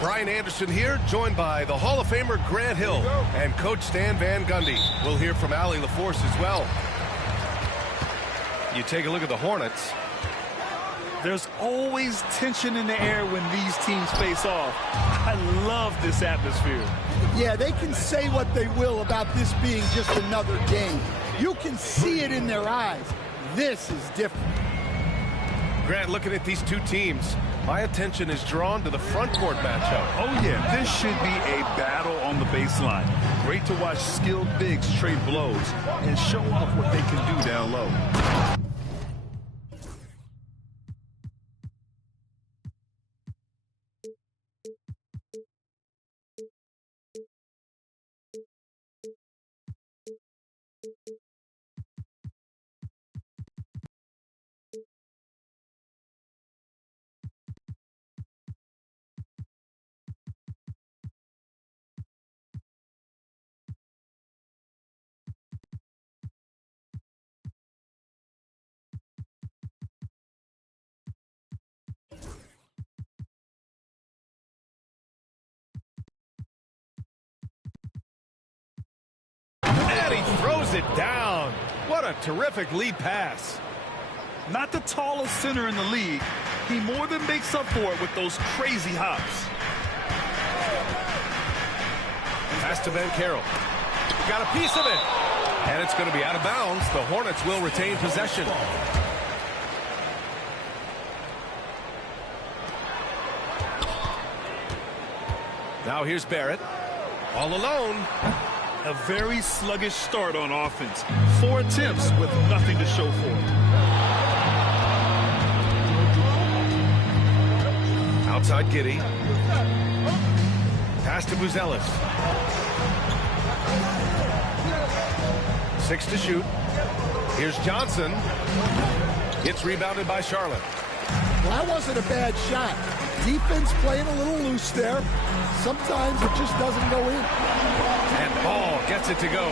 Brian Anderson here, joined by the Hall of Famer Grant Hill and Coach Stan Van Gundy. We'll hear from Allie LaForce as well. You take a look at the Hornets. There's always tension in the air when these teams face off. I love this atmosphere. Yeah, they can say what they will about this being just another game. You can see it in their eyes. This is different. Grant, looking at these two teams, my attention is drawn to the front court matchup. Oh, yeah, this should be a battle on the baseline. Great to watch skilled bigs trade blows and show off what they can do down low. And he throws it down. What a terrific lead pass. Not the tallest center in the league. He more than makes up for it with those crazy hops. Pass to Ben Carroll. Got a piece of it. And it's going to be out of bounds. The Hornets will retain possession. Now here's Barrett. All alone. A very sluggish start on offense. 4 attempts with nothing to show for it. Outside Giddey. Pass to Buzelis. 6 to shoot. Here's Johnson. Gets rebounded by Charlotte. Well, that wasn't a bad shot. Defense playing a little loose there. Sometimes it just doesn't go in. And Ball gets it to go.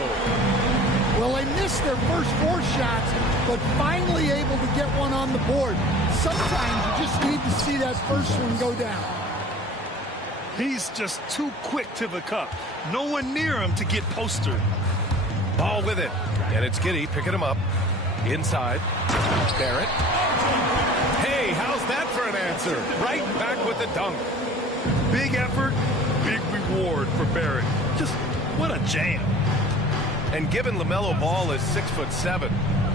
Well, they missed their first 4 shots, but finally able to get one on the board. Sometimes you just need to see that first one go down. He's just too quick to the cup. No one near him to get postered. Ball with it. And it's Giddey picking him up. Inside. Barrett. Hey, how's that for an answer? Right back with the dunk. Big effort, big reward for Barrett. Just what a jam. And given LaMelo Ball is 6'7",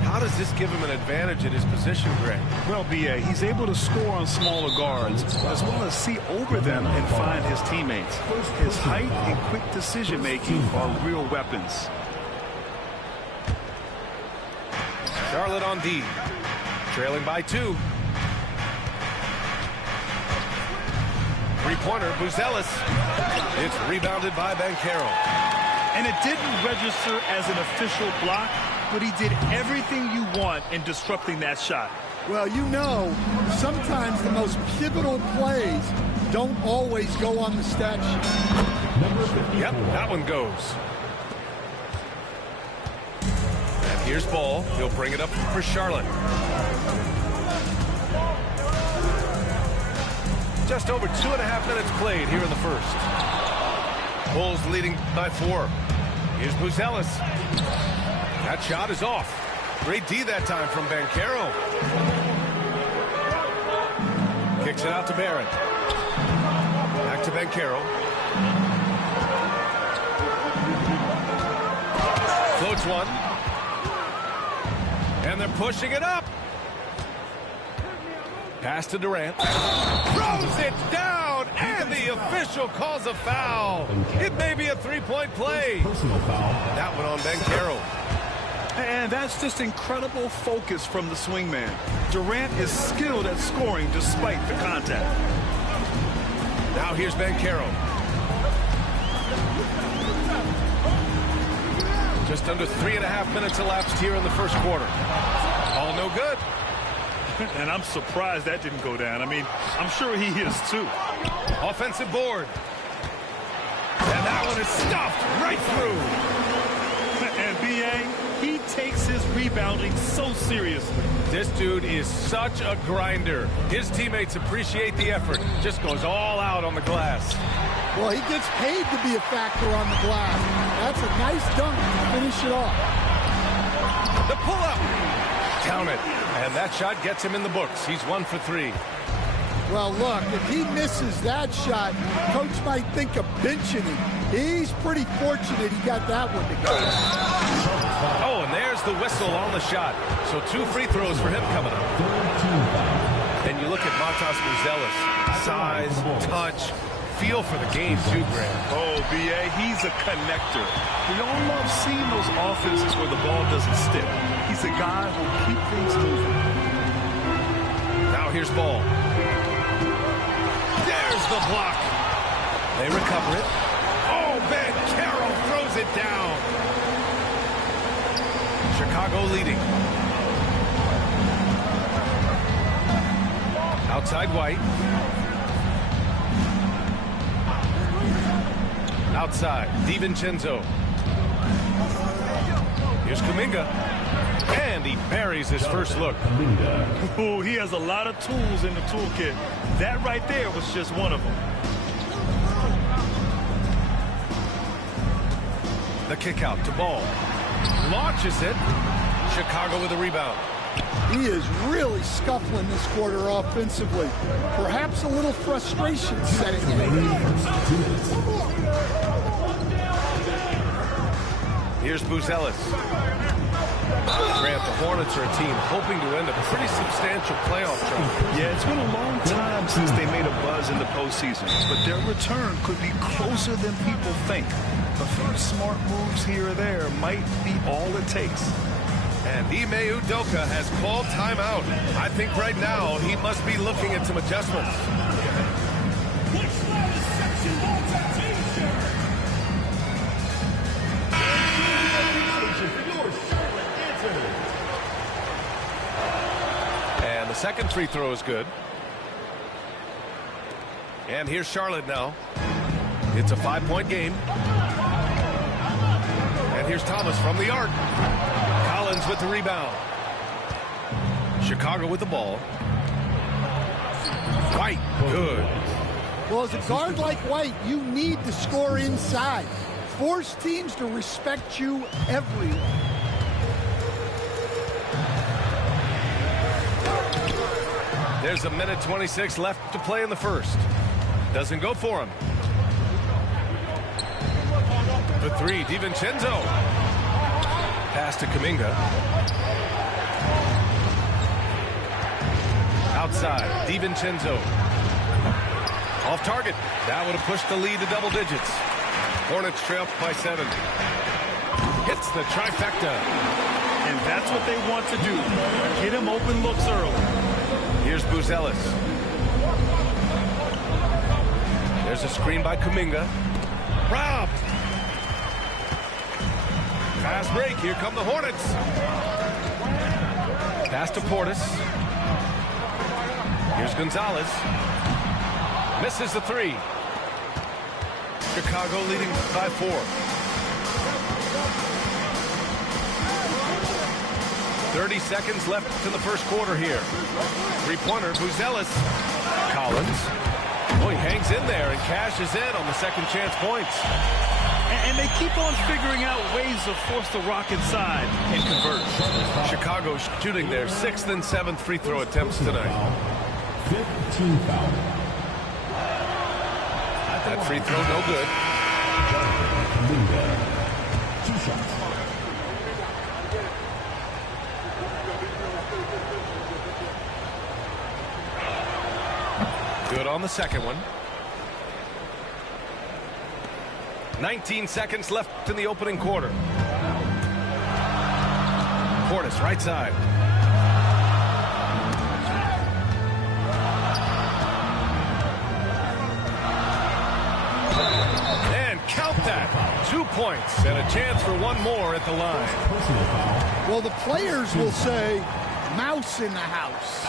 how does this give him an advantage in his position, Greg? Well, B.A., he's able to score on smaller guards, as well as see over them and find his teammates. His height and quick decision-making are real weapons. Charlotte on D. Trailing by 2. Three-pointer, Buzelis. It's rebounded by Ben Carroll. And it didn't register as an official block, but he did everything you want in disrupting that shot. Well, you know, sometimes the most pivotal plays don't always go on the stat sheet. Yep, that one goes. And here's Ball. He'll bring it up for Charlotte. Just over 2.5 minutes played here in the first. Bulls leading by 4. Here's Buzelis. That shot is off. Great D that time from Ben Carroll. Kicks it out to Barrett. Back to Ben Carroll. Floats one. And they're pushing it up. Pass to Durant. Throws it down, and the official calls a foul. It may be a 3-point play. Personal foul. That one on Ben Carroll. And that's just incredible focus from the swingman. Durant is skilled at scoring despite the contact. Now here's Banchero. Just under 3.5 minutes elapsed here in the first quarter. All no good. And I'm surprised that didn't go down. I mean, I'm sure he is too. Offensive board. And that one is stuffed right through. And B.A., he takes his rebounding so seriously. This dude is such a grinder. His teammates appreciate the effort. Just goes all out on the glass. Well, he gets paid to be a factor on the glass. That's a nice dunk to finish it off. The pull-up. Count it. And that shot gets him in the books. He's 1 for 3. Well, look, if he misses that shot, coach might think of benching him. He's pretty fortunate he got that one to go. Oh, and there's the whistle on the shot. So 2 free throws for him coming up. And you look at Matas Buzelis. Size, touch, feel for the game too, Graham. Oh, B.A., he's a connector. We all love seeing those offenses where the ball doesn't stick. He's a guy who'll keep things moving. Now here's Ball. There's the block. They recover it. Oh, Banchero throws it down. Chicago leading. Outside White. Outside, DiVincenzo. Here's Kuminga. And he buries his first look. Oh, he has a lot of tools in the toolkit. That right there was just one of them. The kick out to Ball. Launches it. Chicago with a rebound. He is really scuffling this quarter offensively. Perhaps a little frustration setting in. Here's Buzelis. Grant, the Hornets are a team hoping to end a pretty substantial playoff run. Yeah, it's been a long time since they made a buzz in the postseason, but their return could be closer than people think. A few smart moves here or there might be all it takes. And Ime Udoka has called timeout. I think right now he must be looking at some adjustments. And the second free throw is good. And here's Charlotte now. It's a 5-point game. And here's Thomas from the arc. Collins with the rebound. Chicago with the ball. White, good. Well, as a guard like White, you need to score inside. Force teams to respect you everywhere. There's 1:26 left to play in the first. Doesn't go for him. For 3, DiVincenzo. Pass to Kuminga. Outside, DiVincenzo. Off target. That would have pushed the lead to double digits. Hornets trail by 7. Hits the trifecta. And that's what they want to do. Get him open looks early. Here's Buzelis. There's a screen by Kuminga. Robbed. Fast break. Here come the Hornets. Pass to Portis. Here's Gonzalez. Misses the 3. Chicago leading by 4. .30 seconds left in the first quarter here. Three-pointer, Buzelis. Collins. Oh, he hangs in there and cashes in on the second chance points. And they keep on figuring out ways to force the rock inside and convert. Chicago shooting their 6th and 7th free throw attempts tonight. 15 foul. That free throw no good. 2 shots. Good on the second one. 19 seconds left in the opening quarter. Portis, right side. And count that. 2 points and a chance for one more at the line. Well, the players will say, mouse in the house.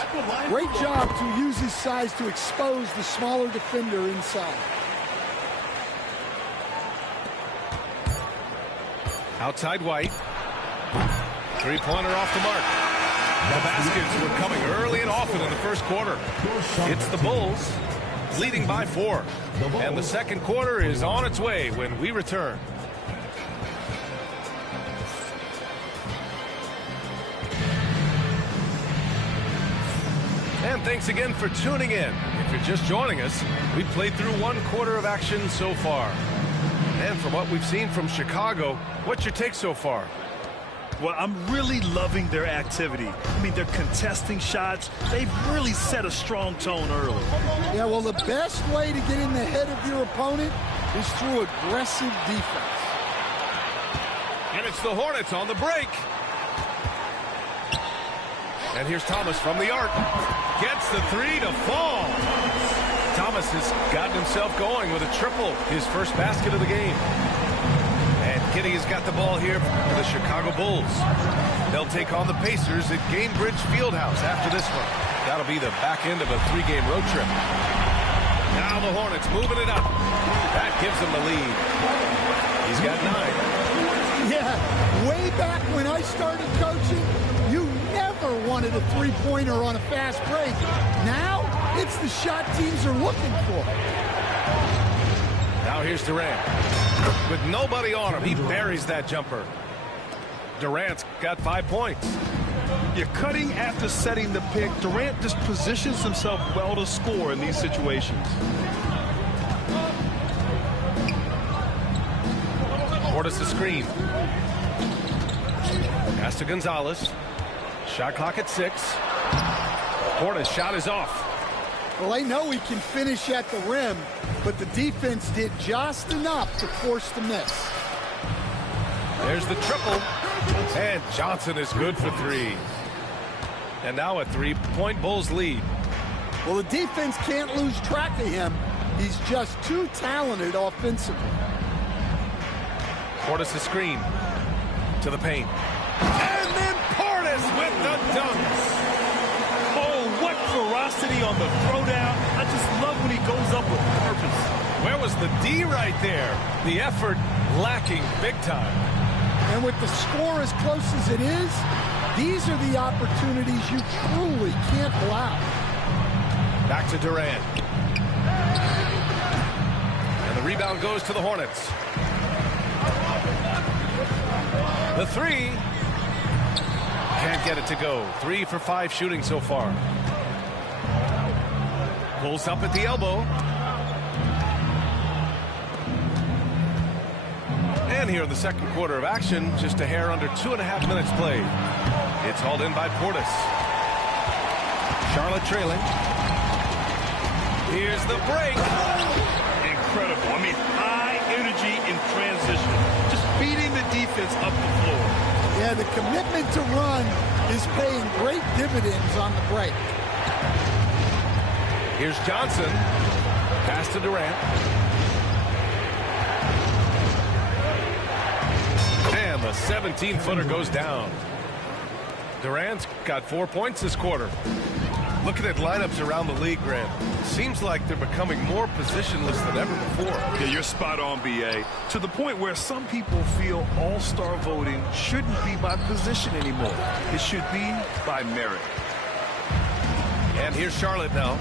Great job to use his size to expose the smaller defender inside. Outside White. Three-pointer off the mark. The baskets were coming early and often in the first quarter. It's the Bulls leading by 4. And the second quarter is on its way when we return. And thanks again for tuning in. If you're just joining us, we've played through 1 quarter of action so far. And from what we've seen from Chicago, what's your take so far? Well, I'm really loving their activity. I mean, they're contesting shots. They've really set a strong tone early. Yeah, well, the best way to get in the head of your opponent is through aggressive defense. And it's the Hornets on the break. And here's Thomas from the arc. Gets the 3 to fall. Thomas has gotten himself going with a triple, his first basket of the game. And Giddey's got the ball here for the Chicago Bulls. They'll take on the Pacers at Gainbridge Fieldhouse after this one. That'll be the back end of a 3-game road trip. Now the Hornets moving it up. That gives them the lead. He's got 9. Yeah, way back when I started coaching, you never wanted a three-pointer on a fast break. Now, it's the shot teams are looking for. Now here's Durant. With nobody on him, he buries that jumper. Durant's got 5 points. You're cutting after setting the pick. Durant just positions himself well to score in these situations. Portis the screen. Pass to Gonzalez. Shot clock at 6. Portis' shot is off. Well, they know he can finish at the rim, but the defense did just enough to force the miss. There's the triple. And Johnson is good for 3. And now a 3-point Bulls lead. Well, the defense can't lose track of him. He's just too talented offensively. Portis the screen. To the paint. And then Portis with the dunks. Oh, what ferocity on the throwdown. I just love when he goes up with purpose. Where was the D right there? The effort lacking big time. And with the score as close as it is, these are the opportunities you truly can't allow. Back to Durant. And the rebound goes to the Hornets. The 3. Can't get it to go. 3 for 5 shooting so far. Pulls up at the elbow. And here in the second quarter of action, just a hair under 2.5 minutes played. It's hauled in by Portis. Charlotte trailing. Here's the break. Incredible. I mean, high energy in transition. Just beating the defense up the floor. Yeah, the commitment to run is paying great dividends on the break. Here's Johnson. Pass to Durant. And the 17-footer goes down. Durant's got 4 points this quarter. Looking at lineups around the league, Grant, seems like they're becoming more positionless than ever before. Yeah, you're spot on, B.A. To the point where some people feel all-star voting shouldn't be by position anymore. It should be by merit. And here's Charlotte now.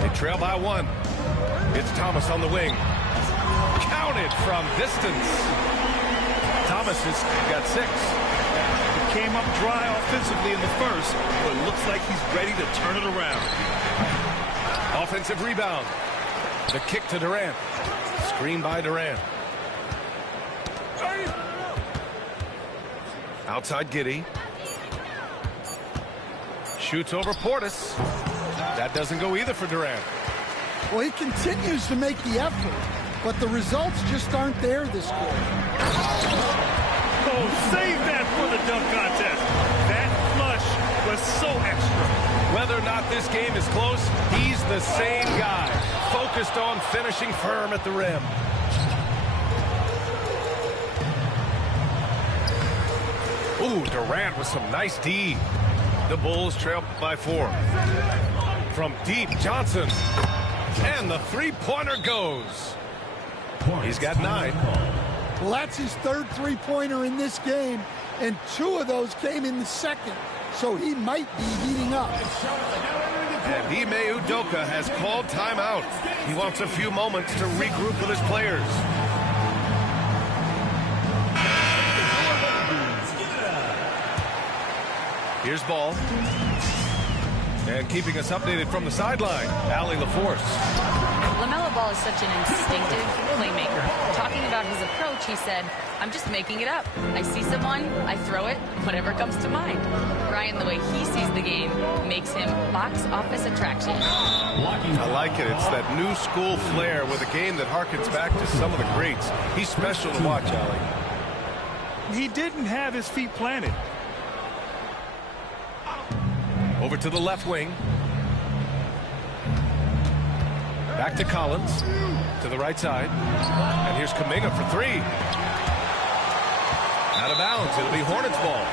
They trail by 1. It's Thomas on the wing. Counted from distance. Thomas has got 6. Came up dry offensively in the first, but looks like he's ready to turn it around. Offensive rebound. The kick to Durant. Screen by Durant. Outside Giddey. Shoots over Portis. That doesn't go either for Durant. Well, he continues to make the effort, but the results just aren't there this quarter. Oh, Save that for the dunk contest. That flush was so extra. Whether or not this game is close, he's the same guy, focused on finishing firm at the rim. Ooh, Durant with some nice D. The Bulls trail by 4. From deep, Johnson. And the three-pointer goes. He's got 9. Well, that's his third three-pointer in this game, and 2 of those came in the second, so he might be heating up. And Ime Udoka has called timeout. He wants a few moments to regroup with his players. Here's Ball. And keeping us updated from the sideline, Allie LaForce. LaMelo Ball is such an instinctive playmaker. Talking about his approach, he said, I'm just making it up. I see someone, I throw it, whatever comes to mind. Brian, the way he sees the game, makes him box office attraction. I like it. It's that new school flair with a game that harkens back to some of the greats. He's special to watch, Allie. He didn't have his feet planted. Over to the left wing. Back to Collins. To the right side. And here's Kuminga for 3. Out of bounds. It'll be Hornets ball.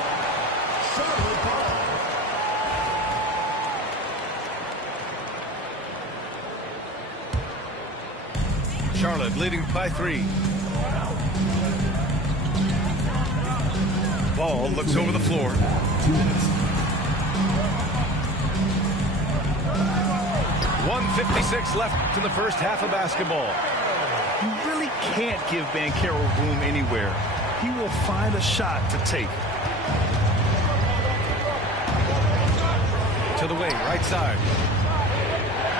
Charlotte leading by 3. Ball looks over the floor. 1:56 left in the first half of basketball. You really can't give Banchero room anywhere. He will find a shot to take. To the wing, right side.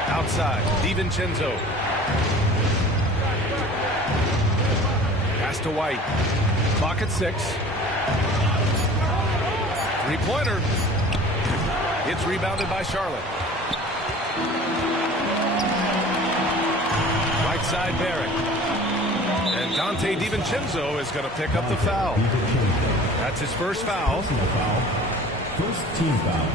Outside, DiVincenzo. Pass to White. Clock at 6. Three-pointer. It's rebounded by Charlotte. Right side, Barrett. And Dante DiVincenzo is going to pick up the foul. That's his first foul. First team foul.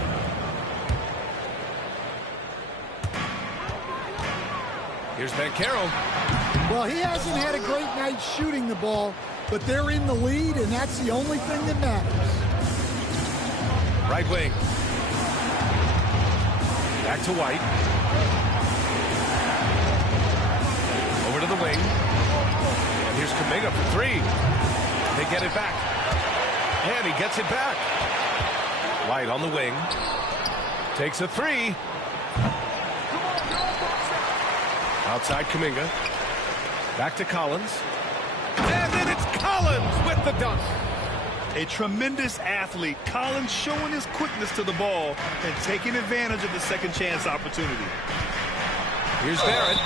Here's Banchero. Well, he hasn't had a great night shooting the ball, but they're in the lead, and that's the only thing that matters. Right wing. Back to White. Over to the wing. And here's Kuminga for 3. They get it back. And he gets it back. White on the wing. Takes a 3. Outside Kuminga. Back to Collins. And then it's Collins with the dunk. A tremendous athlete. Collins showing his quickness to the ball and taking advantage of the second chance opportunity. Here's Barrett.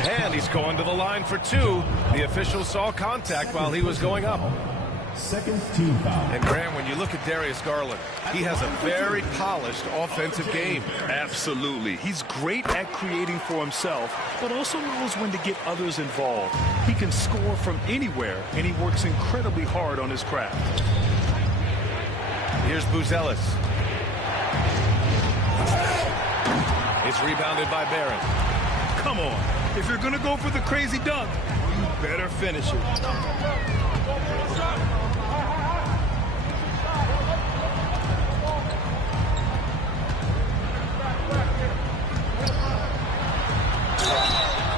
And he's going to the line for 2. The official saw contact while he was going up. Second team foul. And Graham, when you look at Darius Garland, he has a very polished offensive game. Absolutely. He's great at creating for himself, but also knows when to get others involved. He can score from anywhere, and he works incredibly hard on his craft. Here's Buzelis. It's rebounded by Barrett. Come on. If you're going to go for the crazy dunk, you better finish it.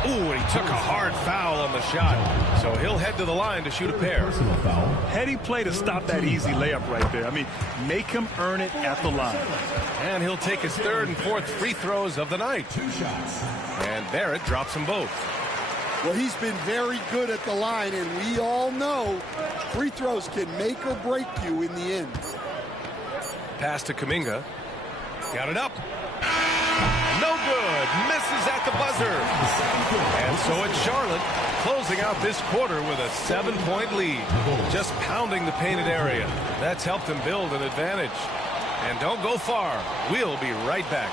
Ooh, and he took a hard foul on the shot. So he'll head to the line to shoot a pair. Heady play to stop that easy layup right there. I mean, make him earn it at the line. And he'll take his 3rd and 4th free throws of the night. 2 shots. And Barrett drops them both. Well, he's been very good at the line, and we all know free throws can make or break you in the end. Pass to Kuminga. Got it up. No good. Misses at the buzzer. And so it's Charlotte closing out this quarter with a 7-point lead. Just pounding the painted area. That's helped them build an advantage. And don't go far. We'll be right back.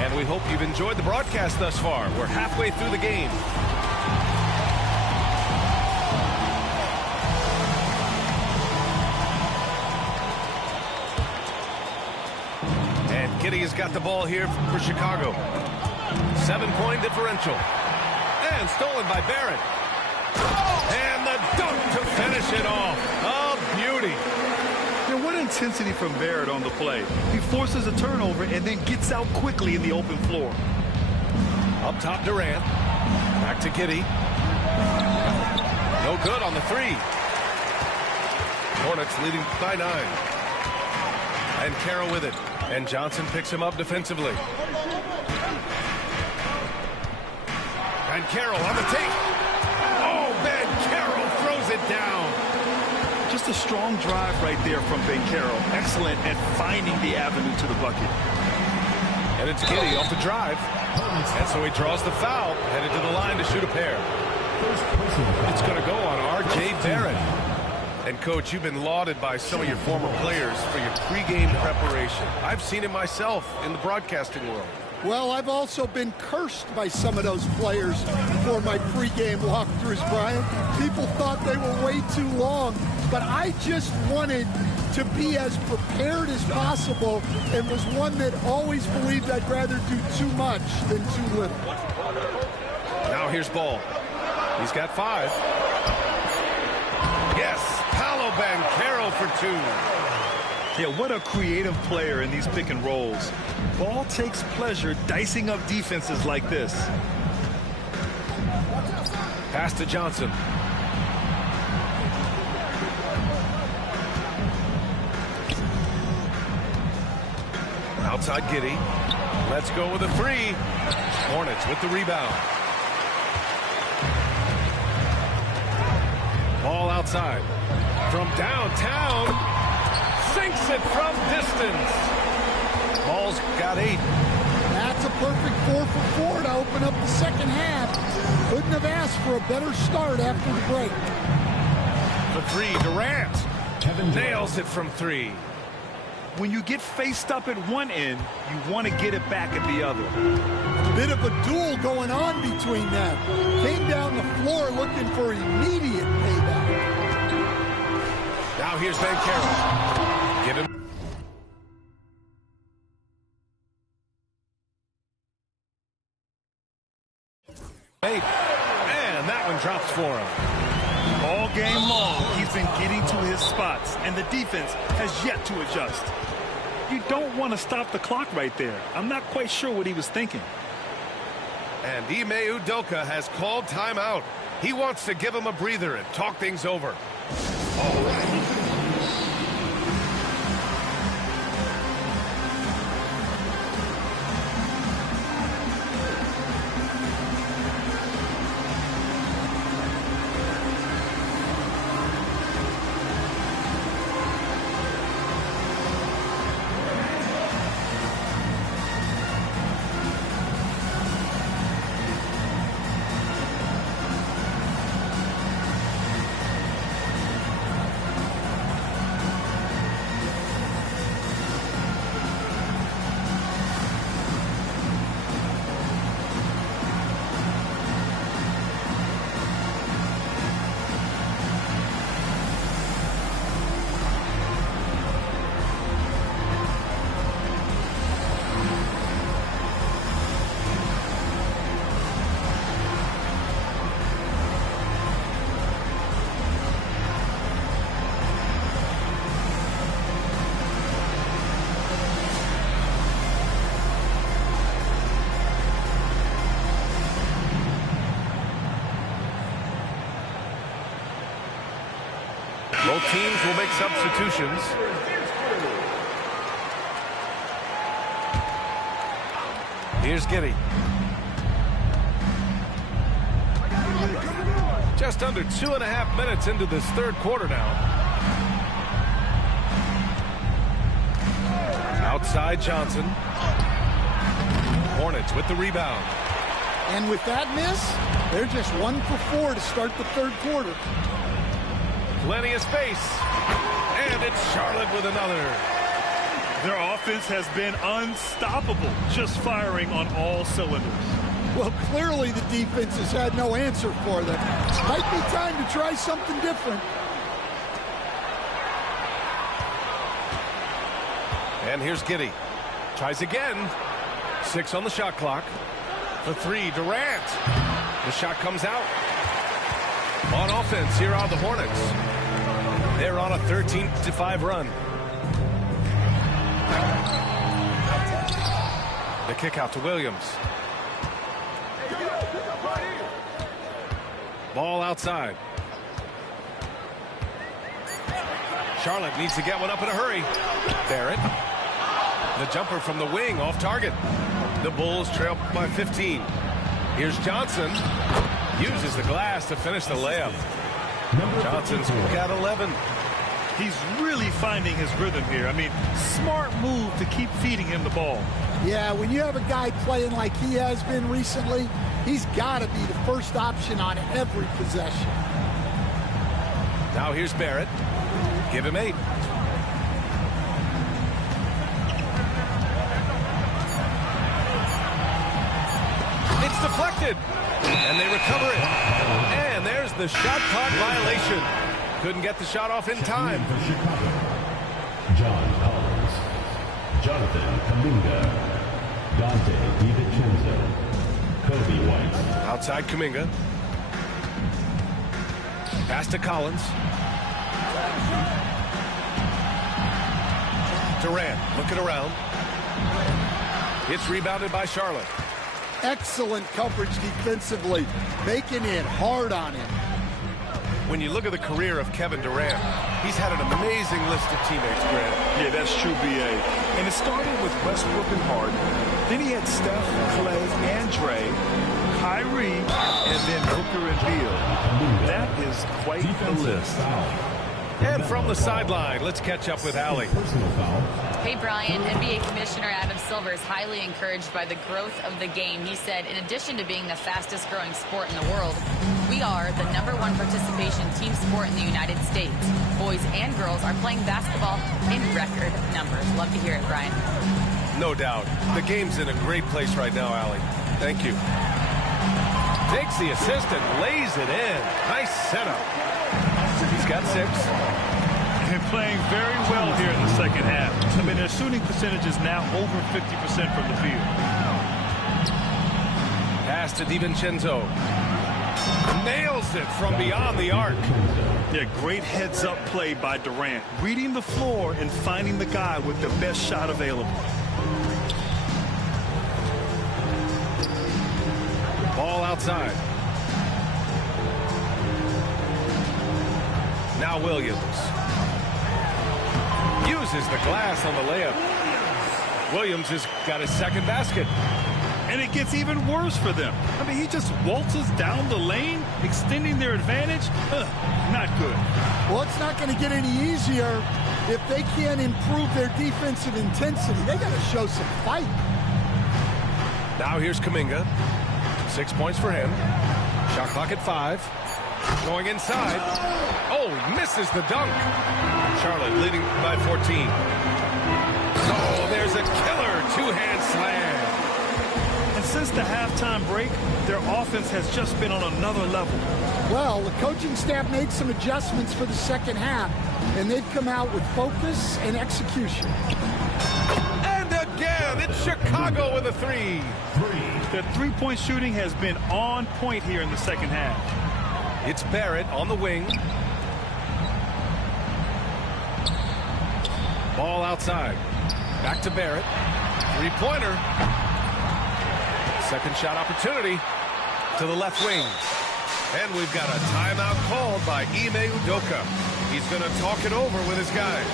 And we hope you've enjoyed the broadcast thus far. We're halfway through the game. And Giddey has got the ball here for Chicago. 7-point differential. And stolen by Barrett. And the dunk to finish it off. A beauty. Yeah, what intensity from Barrett on the play. He forces a turnover and then gets out quickly in the open floor. Up top, Durant. Back to Giddey. No good on the three. Hornets leading by 9. And Carroll with it. And Johnson picks him up defensively. And Carroll on the take. Oh, Ben Carroll throws it down. Just a strong drive right there from Ben Carroll. Excellent at finding the avenue to the bucket. And it's Giddey off the drive. And so he draws the foul, headed to the line to shoot a pair. It's going to go on R.J. Barrett. And, Coach, you've been lauded by some of your former players for your pregame preparation. I've seen it myself in the broadcasting world. Well, I've also been cursed by some of those players for my pregame walkthroughs, Brian. People thought they were way too long, but I just wanted to be as prepared as possible and was one that always believed I'd rather do too much than too little. Now here's Ball. He's got 5. Yes, Paolo Banchero for 2. Yeah, what a creative player in these pick and rolls. Ball takes pleasure dicing up defenses like this. Pass to Johnson. Outside Giddey. Let's go with a 3. Hornets with the rebound. Ball outside. From downtown. Sinks it from distance. Ball's got 8. That's a perfect 4 for 4 to open up the second half. Couldn't have asked for a better start after the break. The 3, Durant. Nails it from 3. When you get faced up at one end, you want to get it back at the other. Bit of a duel going on between them. Came down the floor looking for immediate payback. Now here's Banchero. Give him. And that one drops for him. All game long, he's been getting to his spots, and the defense has yet to adjust. You don't want to stop the clock right there. I'm not quite sure what he was thinking. And Ime Udoka has called timeout. He wants to give him a breather and talk things over. All right. Both teams will make substitutions. Here's Giddey. Just under 2.5 minutes into this third quarter now. Outside Johnson. Hornets with the rebound. And with that miss, they're just 1 for 4 to start the third quarter. Plenty of space. And it's Charlotte with another. Their offense has been unstoppable, just firing on all cylinders. Well, clearly the defense has had no answer for them. Might be time to try something different. And here's Giddey. Tries again. 6 on the shot clock. For 3, Durant. The shot comes out. On offense, here are the Hornets. They're on a 13-5 run. The kick out to Williams. Ball outside. Charlotte needs to get one up in a hurry. Barrett. The jumper from the wing off target. The Bulls trail by 15. Here's Johnson. Uses the glass to finish the layup. Johnson's got 11. He's really finding his rhythm here. I mean, smart move to keep feeding him the ball. Yeah, when you have a guy playing like he has been recently, he's got to be the first option on every possession. Now here's Barrett. Give him 8. It's deflected. And they recover it. And there's the shot clock violation. Couldn't get the shot off in time. For Chicago, John Collins, Jonathan Kuminga, Dante DiVincenzo, Kobe White. Outside Kuminga. Pass to Collins. Durant looking around. It's rebounded by Charlotte. Excellent coverage defensively, making it hard on him. When you look at the career of Kevin Durant, he's had an amazing list of teammates, Grant. Yeah, that's true, B.A. And it started with Westbrook and Harden. Then he had Steph, Clay, and Dre, Kyrie, and then Booker and Beal. That is quite the list. And from the sideline, let's catch up with Allie. Hey, Brian. NBA Commissioner Adam Silver is highly encouraged by the growth of the game. He said, in addition to being the fastest growing sport in the world, we are the #1 participation team sport in the United States. Boys and girls are playing basketball in record numbers. Love to hear it, Brian. No doubt. The game's in a great place right now, Allie. Thank you. Takes the assist and lays it in. Nice setup. He's got 6. And playing very well here in the second half. I mean, their shooting percentage is now over 50% from the field. Pass to DiVincenzo. Nails it from beyond the arc. Yeah, great heads-up play by Durant. Reading the floor and finding the guy with the best shot available. Ball outside. Now Williams. Uses the glass on the layup. Williams has got his second basket. And it gets even worse for them. I mean, he just waltzes down the lane, extending their advantage. Not good. Well, it's not going to get any easier if they can't improve their defensive intensity. They got to show some fight. Now here's Kuminga. 6 points for him. Shot clock at 5. Going inside. Oh, misses the dunk. Charlotte leading by 14. Oh, there's a killer two-hand slam. And since the halftime break, their offense has just been on another level. Well, the coaching staff made some adjustments for the second half, and they've come out with focus and execution. And again, it's Chicago with a 3. Their three-point shooting has been on point here in the second half. It's Barrett on the wing. Ball outside. Back to Barrett. 3-pointer. Second shot opportunity to the left wing. And we've got a timeout called by Ime Udoka. He's going to talk it over with his guys.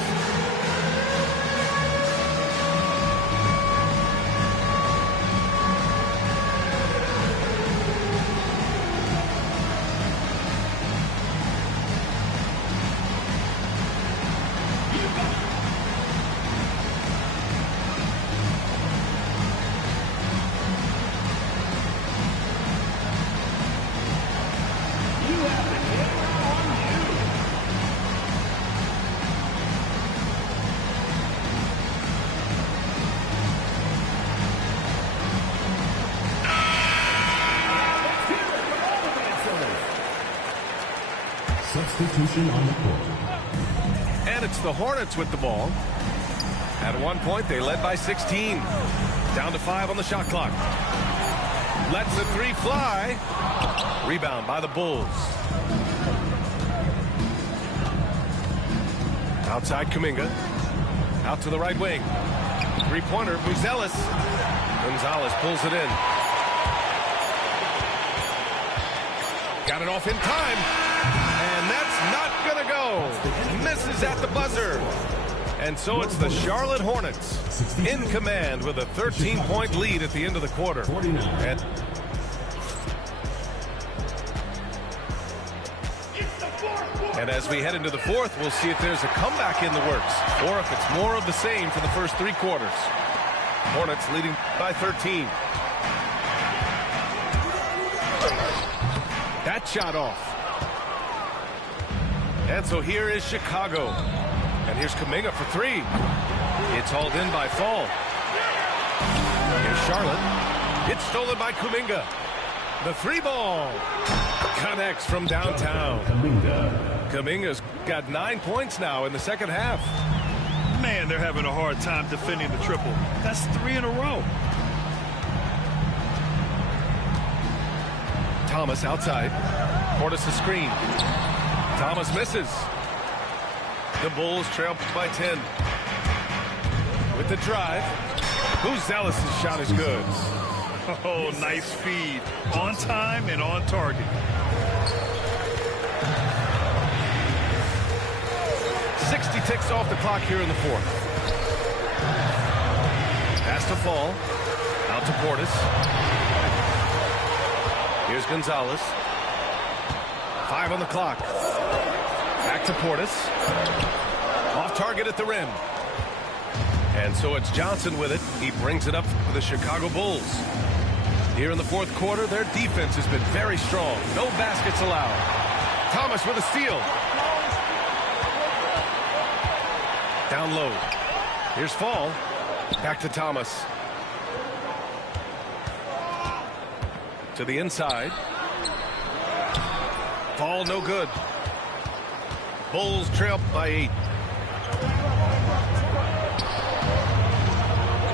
Substitution on the court. And it's the Hornets with the ball. At one point, they led by 16. Down to 5 on the shot clock. Lets the three fly. Rebound by the Bulls. Outside Kuminga. Out to the right wing. Three-pointer, Buzelis. Gonzalez pulls it in. Got it off in time. And that's not going to go. Misses at the buzzer. And so it's the Charlotte Hornets in command with a 13-point lead at the end of the quarter. And as we head into the fourth, we'll see if there's a comeback in the works or if it's more of the same for the first 3 quarters. Hornets leading by 13. That shot off. And so here is Chicago. And here's Kuminga for 3. It's hauled in by Fall. Here's Charlotte. It's stolen by Kuminga. The 3-ball connects from downtown. Kuminga's got 9 points now in the second half. Man, they're having a hard time defending the triple. That's 3 in a row. Thomas outside. Portis a screen. Thomas misses. The Bulls trail by 10. With the drive. Buzelis' shot is good. Oh, nice feed. On time and on target. 60 ticks off the clock here in the fourth. Pass to Fall. Out to Portis. Here's Gonzalez. 5 on the clock. Back to Portis. Off target at the rim. And so it's Johnson with it. He brings it up for the Chicago Bulls. Here in the fourth quarter, their defense has been very strong. No baskets allowed. Thomas with a steal. Down low. Here's Fall. Back to Thomas. To the inside. Fall no good. Bulls trail by 8.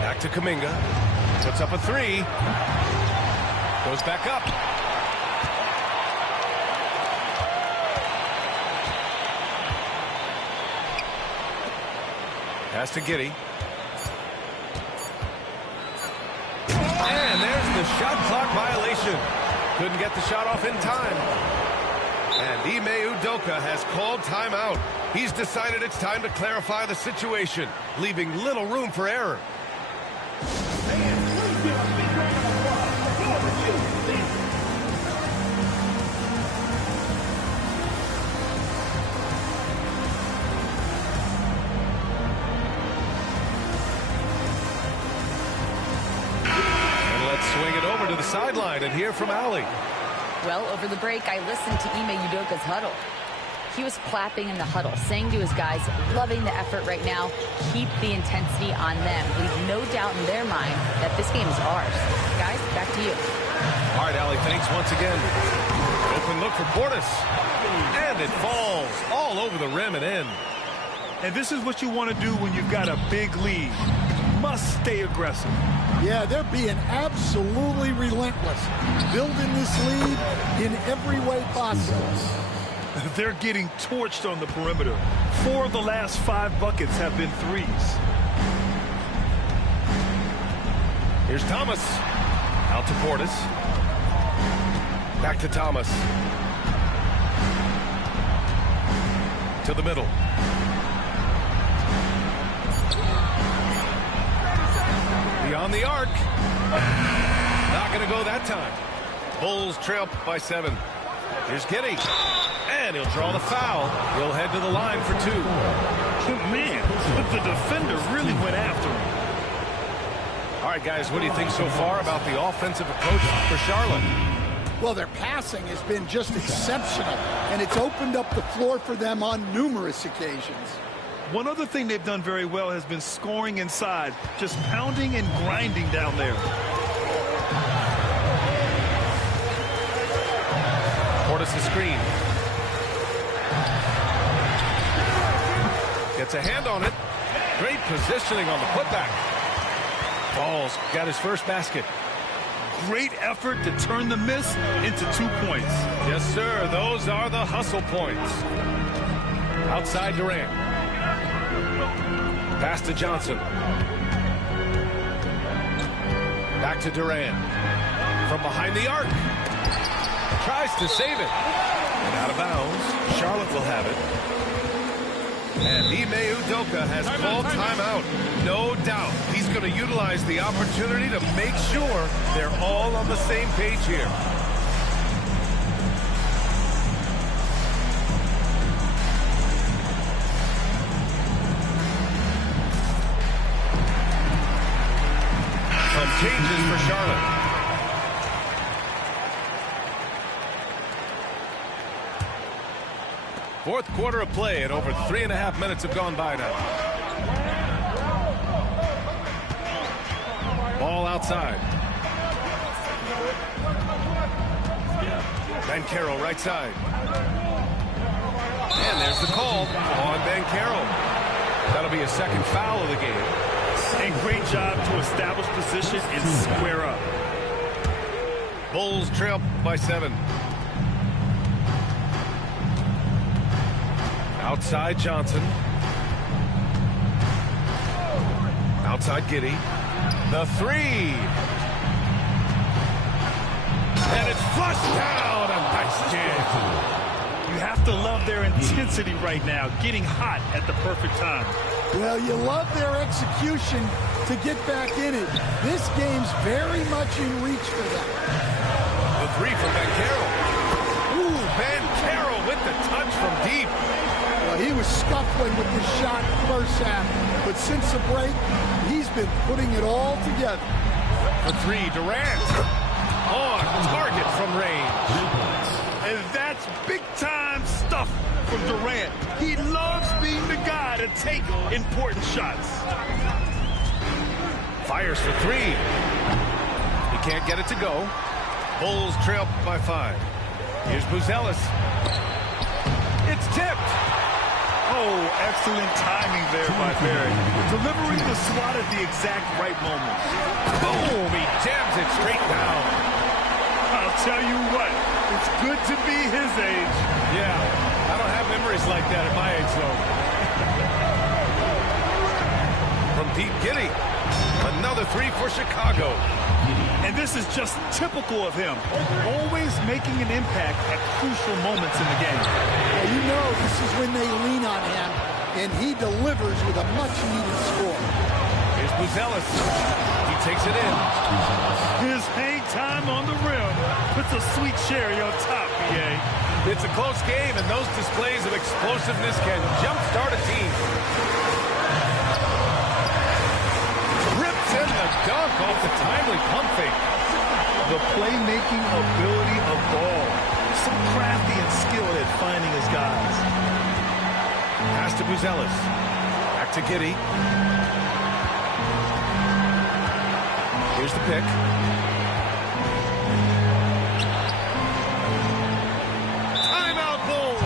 Back to Kuminga. Puts up a 3. Goes back up. Pass to Giddey. And there's the shot clock violation. Couldn't get the shot off in time. And Ime Udoka has called timeout. He's decided it's time to clarify the situation, leaving little room for error. Swing it over to the sideline and hear from Allie. Well, over the break, I listened to Ime Udoka's huddle. He was clapping in the huddle, saying to his guys, loving the effort right now, keep the intensity on them. Leave no doubt in their mind that this game is ours. Guys, back to you. All right, Allie, thanks once again. Open look for Portis. And it falls all over the rim and in. And this is what you want to do when you've got a big lead. Must stay aggressive. Yeah, they're being absolutely relentless, building this lead in every way possible. They're getting torched on the perimeter. 4 of the last 5 buckets have been 3s. Here's Thomas. Out to Portis. Back to Thomas. To the middle. Beyond the arc. Not going to go that time. Bulls trail by 7. Here's Giddey. And he'll draw the foul. He'll head to the line for 2. Man, the defender really went after him. All right, guys, what do you think so far about the offensive approach for Charlotte? Well, their passing has been just exceptional, and it's opened up the floor for them on numerous occasions. One other thing they've done very well has been scoring inside, just pounding and grinding down there. Portis the screen. gets a hand on it. Great positioning on the putback. Ball's got his first basket. Great effort to turn the miss into 2 points. Yes, sir. Those are the hustle points. Outside Durant. Pass to Johnson. Back to Durant. From behind the arc. Tries to save it. And out of bounds. Charlotte will have it. And Ime Udoka has called timeout. No doubt he's going to utilize the opportunity to make sure they're all on the same page here. Some changes for Charlotte. Fourth quarter of play, and over 3.5 minutes have gone by now. Ball outside. Banchero right side. And there's the call on Banchero. That'll be a second foul of the game. A great job to establish position and square up. Bulls trail by 7. Outside Johnson. Outside Giddey. The 3. And it's flushed down. A nice jam. You have to love their intensity right now, getting hot at the perfect time. Well, you love their execution to get back in it. This game's very much in reach for them. The 3 from Banchero. Ooh, Banchero with the touch from deep. Well, he was scuffling with the shot first half, but since the break, he's been putting it all together. The 3, Durant. On target from range. And that's big-time stuff from Durant. He loves being the guy to take important shots. Fires for 3. He can't get it to go. Bulls trail by 5. Here's Buzelis. It's tipped. Oh, excellent timing there by Barry. Delivering the swat at the exact right moment. Boom! He jams it straight down. I'll tell you what, it's good to be his age. Yeah, I don't have memories like that at my age, though. From deep, Giddey. Another 3 for Chicago. And this is just typical of him. Always making an impact at crucial moments in the game. Well, you know this is when they lean on him, and he delivers with a much-needed score. Here's Buzelis. He takes it in. His hang time on the rim puts a sweet cherry on top, BA. It's a close game, and those displays of explosiveness can jumpstart a team. Rips in the dunk off the timely pump fake. The playmaking ability of Ball. So crafty and skilled at finding his guys. Pass to Buzelis. Back to Giddey. Here's the pick. Timeout, Bulls.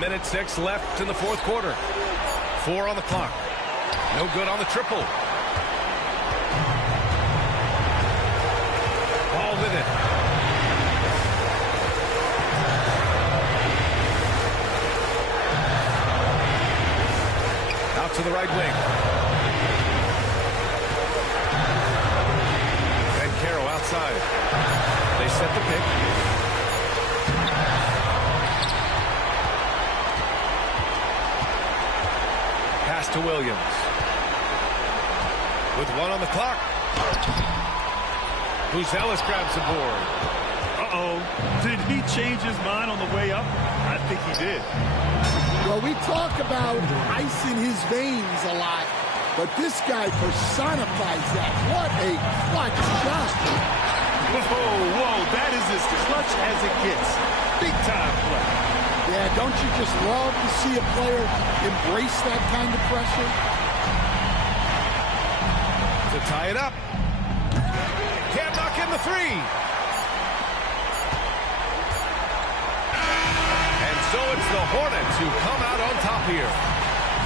Minute 6 left in the fourth quarter. 4 on the clock. No good on the triple. Ball with it. Out to the right wing. Banchero outside. They set the pick. to Williams. With 1 on the clock. Ellis grabs the board. Uh-oh. Did he change his mind on the way up? I think he did. Well, we talk about ice in his veins a lot, but this guy personifies that. What a clutch shot. Whoa, that is as clutch as it gets. Big time play. Yeah, don't you just love to see a player embrace that kind of pressure? To tie it up. Can't knock in the 3. And so it's the Hornets who come out on top here.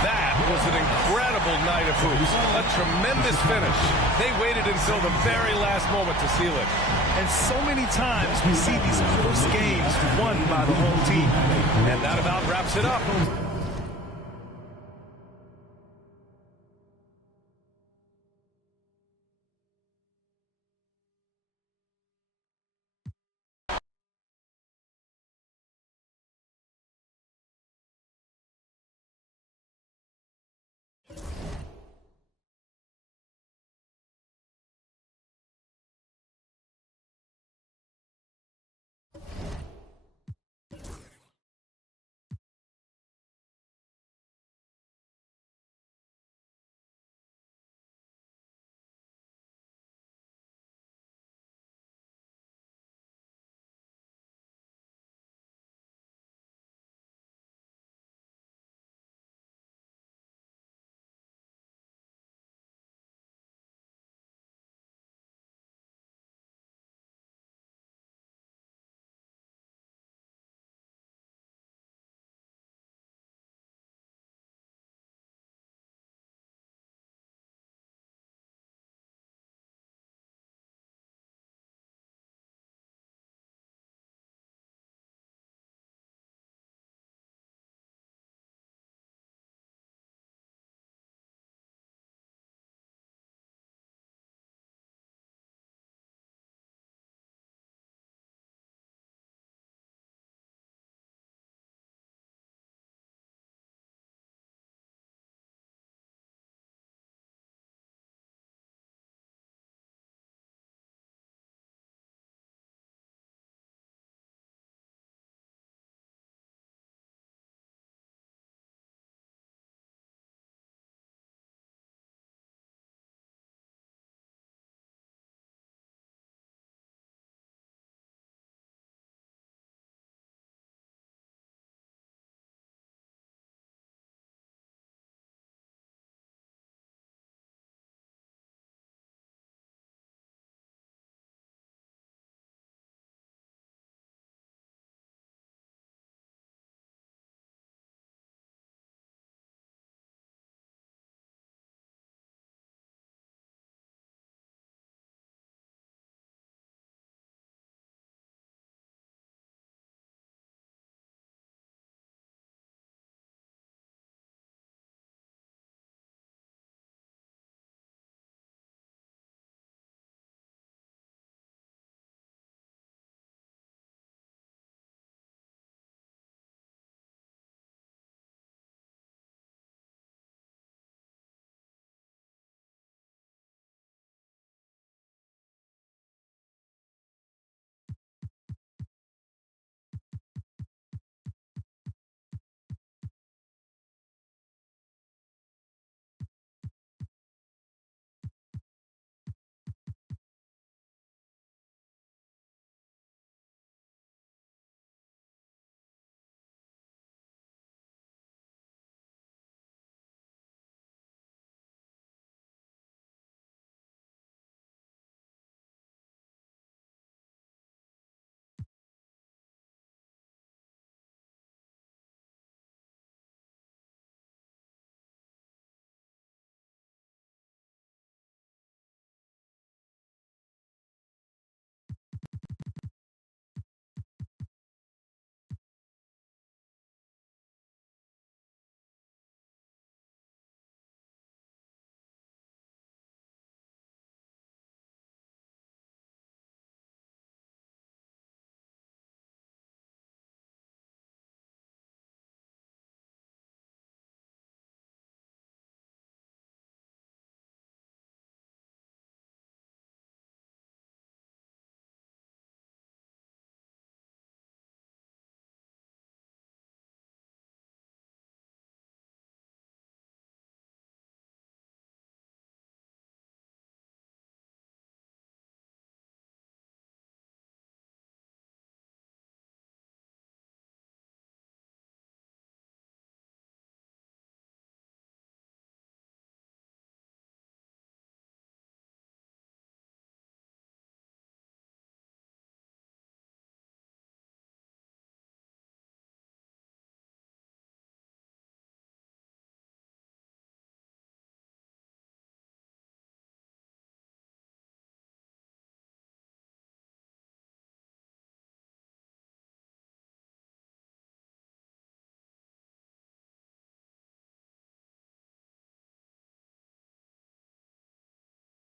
That was an incredible night of hoops. A tremendous finish. They waited until the very last moment to seal it. And so many times we see these close games won by the home team. And that about wraps it up.